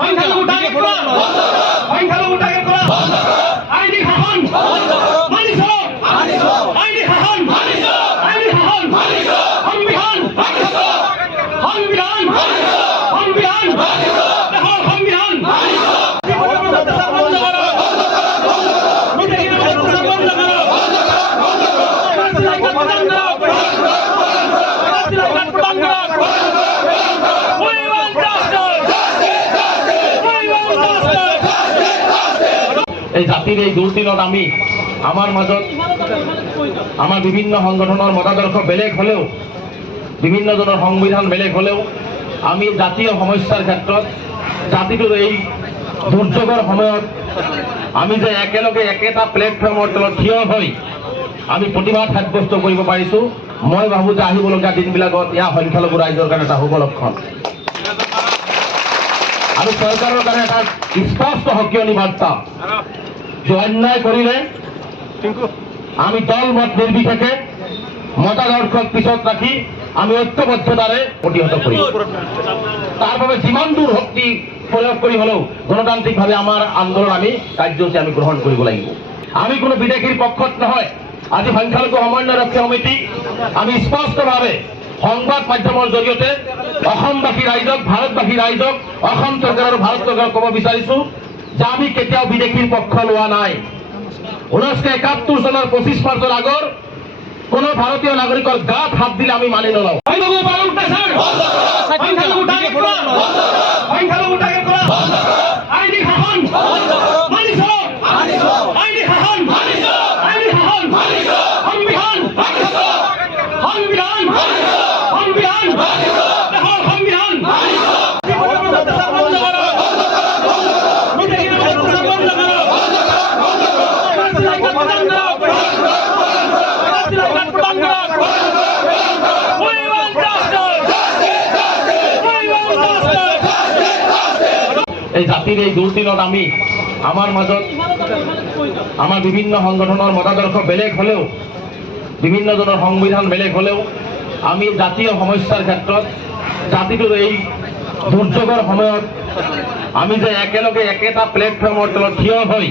সংখ্যালঘু টার্গেট করা সংখ্যালঘু টার্গেট করা আইনি শাসন মানি চলো আইনি শাসন আইনি শাসন সংবিধান সংবিধান সংবিধান দেশৰ সংবিধান এই জাতির এই দুর্দিনত আমি আমার মাজত আমার বিভিন্ন সংগঠনের মতাদর্শ বেলেগ হলেও বিভিন্ন জনের সংবিধান বেলেগ হলেও আমি জাতীয় সমস্যার ক্ষেত্ৰত জাতিটোৰ এই দুৰ্যোগেৰ সময়ত আমি যে একেলগে একেটা প্লেটফৰ্মৰ তলত থিয় হৈ আমি প্ৰতিবাদ সাব্যস্ত কৰিব পাৰিছোঁ মই ভাবোঁ যে আহিবলগীয়া দিনবিলাকত ইয়াৰ সংখ্যালঘু ৰাইজৰ কাৰণে এটা শুভ লক্ষণ আৰু চৰকাৰৰ কাৰণে এটা স্পষ্ট সকিয়নি বাৰ্তা যে অন্যায় কৰিলে আমি দল মত নিৰ্বিশেষে মতাদৰ্শক পিছত ৰাখি আমি ঐক্যবদ্ধতাৰে প্ৰতিহত কৰিম তাৰ বাবে যিমান দূৰ শক্তি প্ৰয়োগ কৰি হলেও গণতান্ত্ৰিকভাৱে আমাৰ আন্দোলন আমি কাৰ্যসূচী আমি গ্ৰহণ কৰিব লাগিব আমি কোনো বিদেশীৰ পক্ষত নহয় আজি সংখ্যালঘু সমন্বয় ৰক্ষী সমিতি আমি স্পষ্টভাৱে সংবাদ মাধ্যমৰ জৰিয়তে অসমবাসী ৰাইজক ভাৰতবাসী ৰাইজক অসম চৰকাৰ আৰু ভাৰত চৰকাৰক ক'ব বিচাৰিছোঁ যে আমি কেতিয়াও বিদেশীৰ পক্ষ লোৱা নাই 1971 চনৰ 25 মাৰ্চৰ আগৰ কোনো ভাৰতীয় নাগৰিকৰ গাত হাত দিলে আমি মানি নলওঁ সংখ্যালঘু টাৰ্গেট কৰা আইনি শাসন মানি চলো আইনি শাসন আইনি শাসন সংবিধান সংবিধান সংবিধান দেশৰ সংবিধান এই জাতির এই দুর্দিনত আমি আমার মাজত আমার বিভিন্ন সংগঠনের মতাদর্শ বেলেগ হলেও বিভিন্ন জনের সংবিধান বেলেগ হলেও আমি জাতীয় সমস্যার ক্ষেত্ৰত জাতিটোৰ এই দুৰ্যোগেৰ সময়ত আমি যে একেলগে একেটা প্লেটফৰ্মৰ তলত থিয় হৈ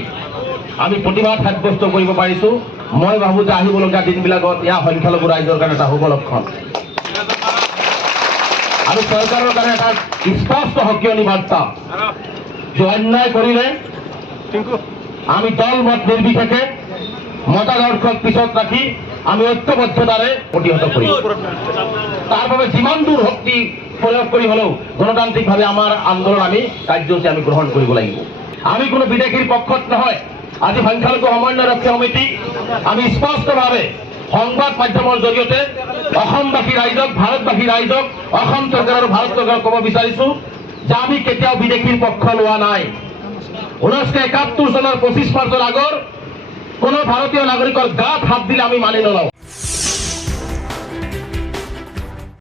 আমি প্ৰতিবাদ সাব্যস্ত কৰিব পাৰিছোঁ মই ভাবোঁ যে আহিবলগীয়া দিনবিলাকত ইয়াৰ সংখ্যালঘু ৰাইজৰ কাৰণে এটা শুভ লক্ষণ আৰু চৰকাৰৰ কাৰণে এটা স্পষ্ট সকিয়নি বাৰ্তা যে অন্যায় কৰিলে আমি দল মত নিৰ্বিশেষে মতাদৰ্শক পিছত ৰাখি আমি ঐক্যবদ্ধতাৰে প্ৰতিহত কৰিম তাৰ বাবে যিমান দূৰ শক্তি প্ৰয়োগ কৰি হলেও গণতান্ত্ৰিকভাৱে আমাৰ আন্দোলন আমি কাৰ্যসূচী আমি গ্ৰহণ কৰিব লাগিব আমি কোনো বিদেশীৰ পক্ষত নহয় আজি সংখ্যালঘু সমন্বয় ৰক্ষী সমিতি আমি স্পষ্টভাৱে সংবাদ মাধ্যমৰ জৰিয়তে অসমবাসী ৰাইজক ভাৰতবাসী ৰাইজক অসম চৰকাৰ আৰু ভাৰত চৰকাৰক ক'ব বিচাৰিছোঁ যে আমি কেতিয়াও বিদেশীৰ পক্ষ লোৱা নাই 1971 চনৰ 25 মাৰ্চৰ আগৰ কোনো ভাৰতীয় নাগৰিকৰ গাত হাত দিলে আমি মানি নলওঁ